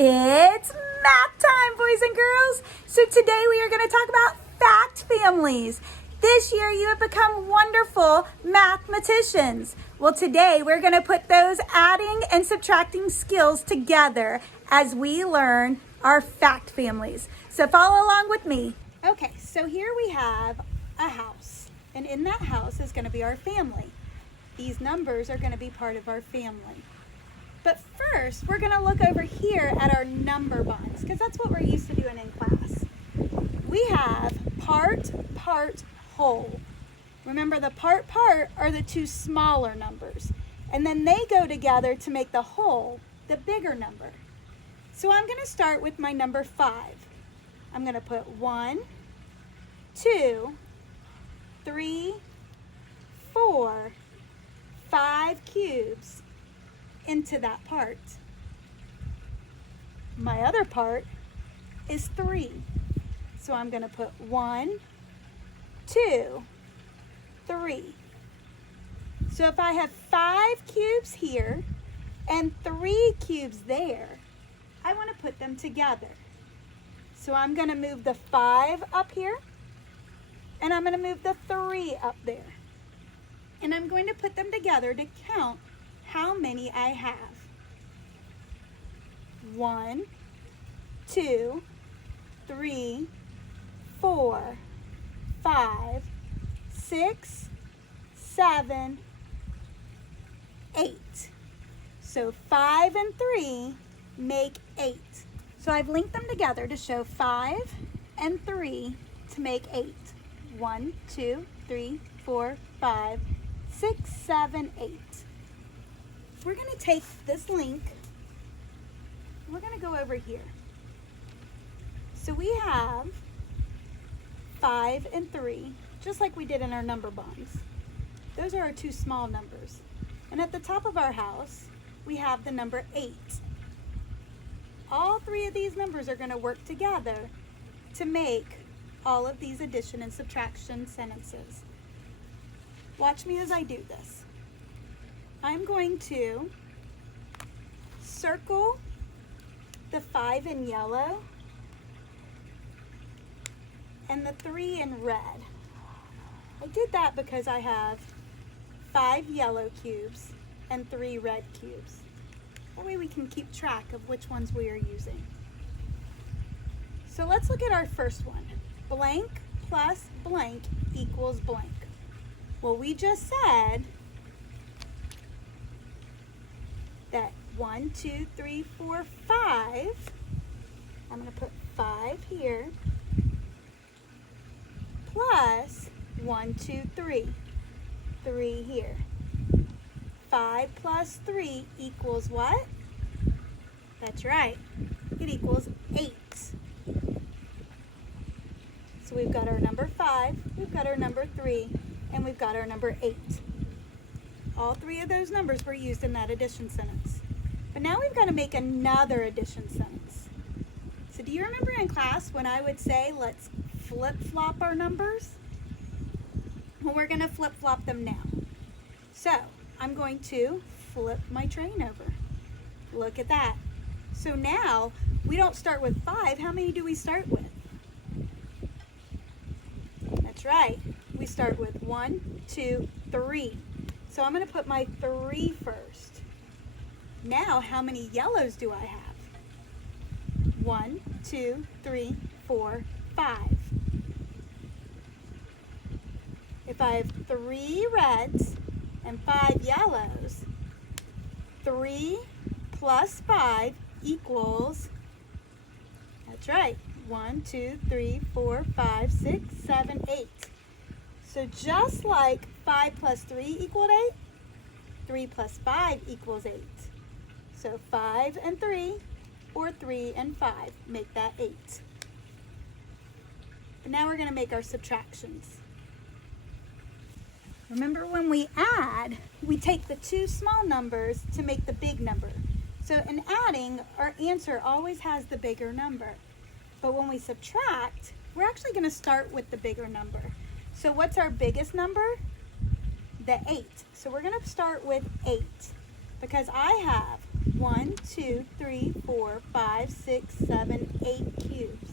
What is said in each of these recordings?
It's math time, boys and girls. So today we are going to talk about fact families. This year you have become wonderful mathematicians. Well, today we're going to put those adding and subtracting skills together as we learn our fact families. So follow along with me. Okay, so here we have a house, and in that house is going to be our family. These numbers are going to be part of our family. But first, we're going to look over here at our number bonds, because that's what we're used to doing in class. We have part, whole. Remember, the part are the two smaller numbers, and then they go together to make the whole, the bigger number. So I'm going to start with my number 5. I'm going to put 1, 2, 3, 4, 5 cubes into that part. My other part is 3. So I'm going to put 1, 2, 3. So if I have 5 cubes here and 3 cubes there, I want to put them together. So I'm going to move the 5 up here, and I'm going to move the 3 up there. And I'm going to put them together to count how many I have. 1, 2, 3, 4, 5, 6, 7, 8. So 5 and 3 make 8. So I've linked them together to show 5 and 3 to make 8. 1, 2, 3, 4, 5, 6, 7, 8. We're going to take this link, we're going to go over here. So we have 5 and 3, just like we did in our number bonds. Those are our two small numbers. And at the top of our house, we have the number 8. All 3 of these numbers are going to work together to make all of these addition and subtraction sentences. Watch me as I do this. I'm going to circle the 5 in yellow and the 3 in red. I did that because I have 5 yellow cubes and 3 red cubes. That way we can keep track of which ones we are using. So let's look at our first one. Blank plus blank equals blank. Well, we just said that 1, 2, 3, 4, 5. I'm going to put 5 here. Plus 1, 2, 3. 3 here. 5 plus 3 equals what? That's right. It equals 8. So we've got our number 5, we've got our number 3, and we've got our number 8. All 3 of those numbers were used in that addition sentence. But now we've got to make another addition sentence. So do you remember in class when I would say, let's flip-flop our numbers? Well, we're going to flip-flop them now. So I'm going to flip my train over. Look at that. So now we don't start with 5. How many do we start with? That's right. We start with 1, 2, 3. So I'm going to put my 3 first. Now, how many yellows do I have? 1, 2, 3, 4, 5. If I have 3 reds and 5 yellows, 3 plus 5 equals, that's right, 1, 2, 3, 4, 5, 6, 7, 8. So just like 5 plus 3 equaled 8, 3 plus 5 equals 8. So 5 and 3, or 3 and 5, make that 8. And now we're going to make our subtractions. Remember, when we add, we take the two small numbers to make the big number. So in adding, our answer always has the bigger number. But when we subtract, we're actually going to start with the bigger number. So what's our biggest number? The 8. So we're going to start with 8 because I have 1, 2, 3, 4, 5, 6, 7, 8 cubes.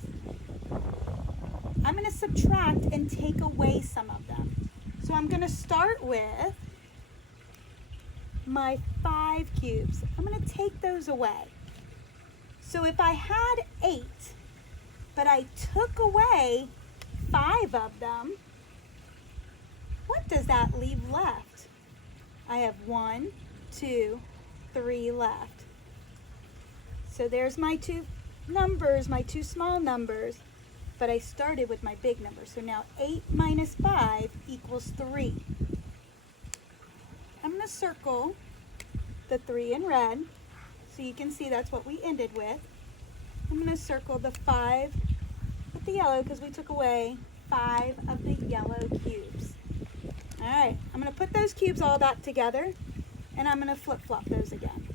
I'm going to subtract and take away some of them. So I'm going to start with my 5 cubes. I'm going to take those away. So if I had 8, but I took away 5 of them, what does that leave left? I have 1, 2, 3 left. So there's my 2 numbers, my 2 small numbers, but I started with my big number. So now 8 minus 5 equals 3. I'm going to circle the 3 in red so you can see that's what we ended with. I'm going to circle the 5 with the yellow because we took away 5 of the yellow cubes. All right, I'm going to put those cubes all back together and I'm going to flip-flop those again.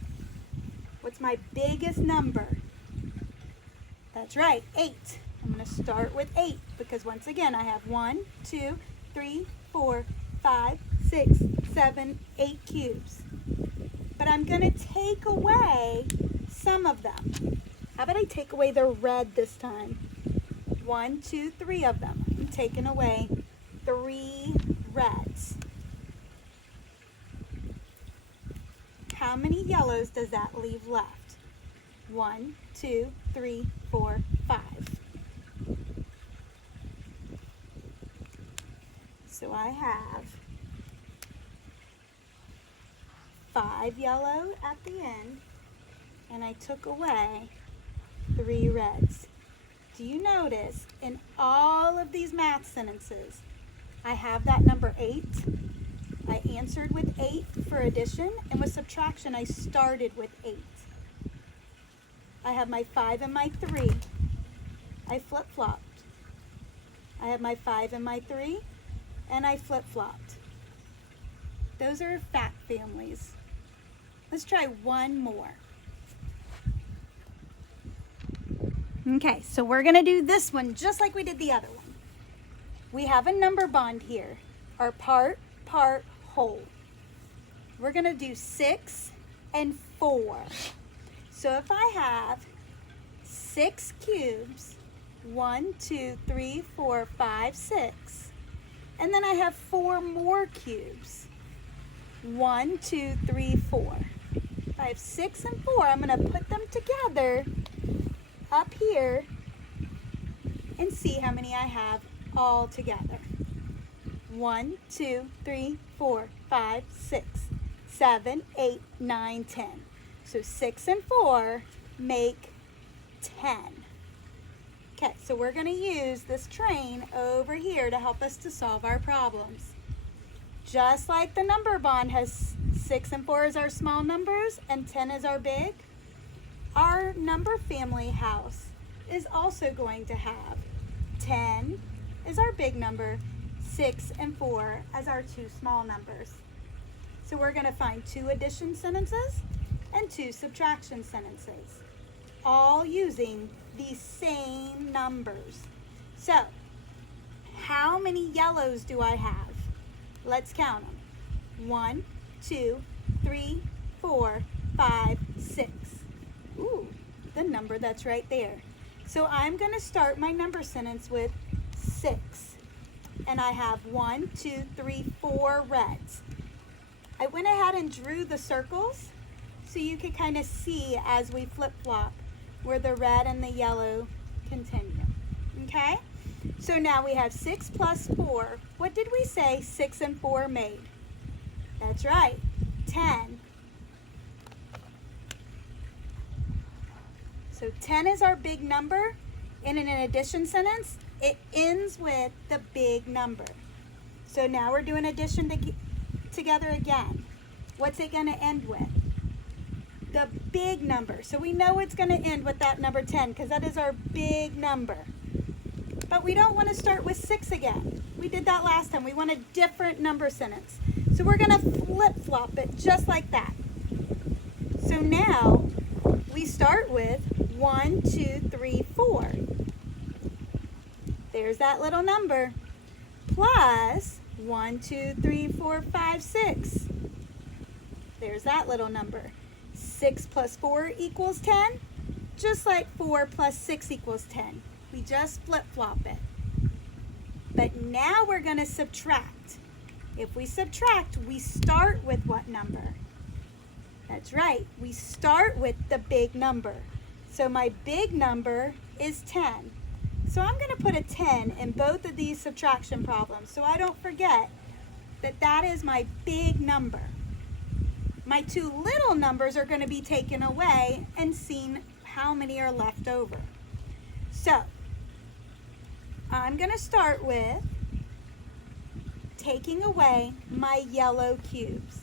What's my biggest number? That's right, 8. I'm going to start with 8 because once again I have 1, 2, 3, 4, 5, 6, 7, 8 cubes. But I'm going to take away some of them. How about I take away the red this time? 1, 2, 3 of them. I'm taking away 3 reds. How many yellows does that leave left? 1, 2, 3, 4, 5. So I have 5 yellow at the end, and I took away 3 reds. Do you notice in all of these math sentences, I have that number 8. I answered with 8 for addition, and with subtraction, I started with 8. I have my 5 and my 3. I flip-flopped. I have my 5 and my 3, and I flip-flopped. Those are fact families. Let's try one more. Okay, so we're going to do this one just like we did the other one. We have a number bond here, our part, whole. We're going to do 6 and 4. So if I have 6 cubes, 1, 2, 3, 4, 5, 6, and then I have 4 more cubes, 1, 2, 3, 4. If I have 6 and 4, I'm going to put them together up here and see how many I have all together. 1, 2, 3, 4, 5, 6, 7, 8, 9, 10. So 6 and 4 make 10. Okay, so we're going to use this train over here to help us to solve our problems. Just like the number bond has 6 and 4 as our small numbers and 10 as our big, our number family house is also going to have 10 as our big number, 6 and 4 as our 2 small numbers. So we're going to find 2 addition sentences and 2 subtraction sentences, all using these same numbers. So, how many yellows do I have? Let's count them. 1, 2, 3, 4, 5, 6. Ooh, the number that's right there. So I'm going to start my number sentence with 6. And I have 1, 2, 3, 4 reds. I went ahead and drew the circles so you could kind of see as we flip-flop where the red and the yellow continue. Okay? So now we have 6 plus 4. What did we say 6 and 4 made? That's right, 10. So 10 is our big number, and in an addition sentence, it ends with the big number. So now we're doing addition together again. What's it going to end with? The big number. So we know it's going to end with that number 10 because that is our big number. But we don't want to start with 6 again. We did that last time. We want a different number sentence. So we're going to flip-flop it just like that. So now we start with 1, 2, 3, 4. There's that little number. Plus 1, 2, 3, 4, 5, 6. There's that little number. 6 plus 4 equals 10, just like 4 plus 6 equals 10. We just flip-flop it. But now we're going to subtract. If we subtract, we start with what number? That's right, we start with the big number. So my big number is 10. So I'm going to put a 10 in both of these subtraction problems so I don't forget that that is my big number. My two little numbers are going to be taken away and seen how many are left over. So I'm going to start with taking away my yellow cubes.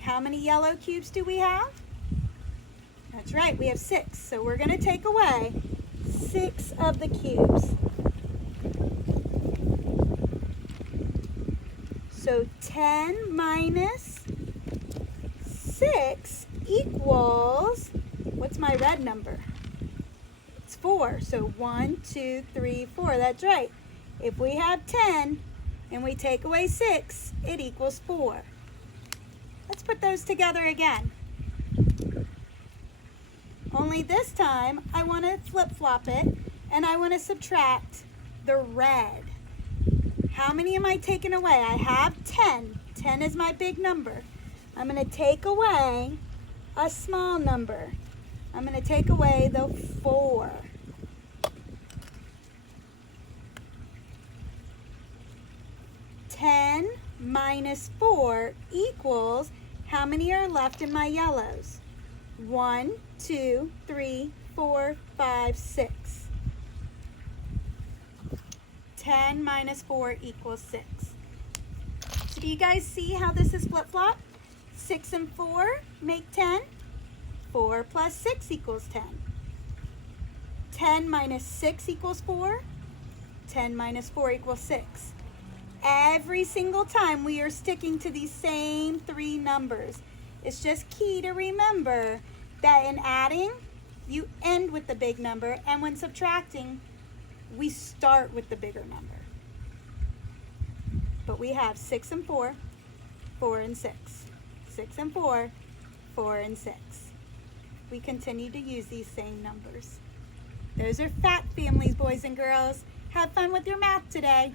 How many yellow cubes do we have? That's right, we have 6. So we're going to take away 6 of the cubes. So 10 minus 6 equals, what's my red number? It's 4. So 1, 2, 3, 4. That's right. If we have 10 and we take away 6, it equals 4. Let's put those together again. Only this time I want to flip-flop it and I want to subtract the red. How many am I taking away? I have 10. 10 is my big number. I'm going to take away a small number. I'm going to take away the 4. $10 minus 4 equals, how many are left in my yellows? 1, 2, 3, 4, 5, 6. 10 minus 4 equals 6. So do you guys see how this is flip-flop? 6 and 4 make 10. 4 plus 6 equals 10. 10 minus 6 equals 4. 10 minus 4 equals 6. Every single time we are sticking to these same 3 numbers. It's just key to remember that in adding, you end with the big number, and when subtracting, we start with the bigger number. But we have 6 and 4, 4 and 6. 6 and 4, 4 and 6. We continue to use these same numbers. Those are fact families, boys and girls. Have fun with your math today.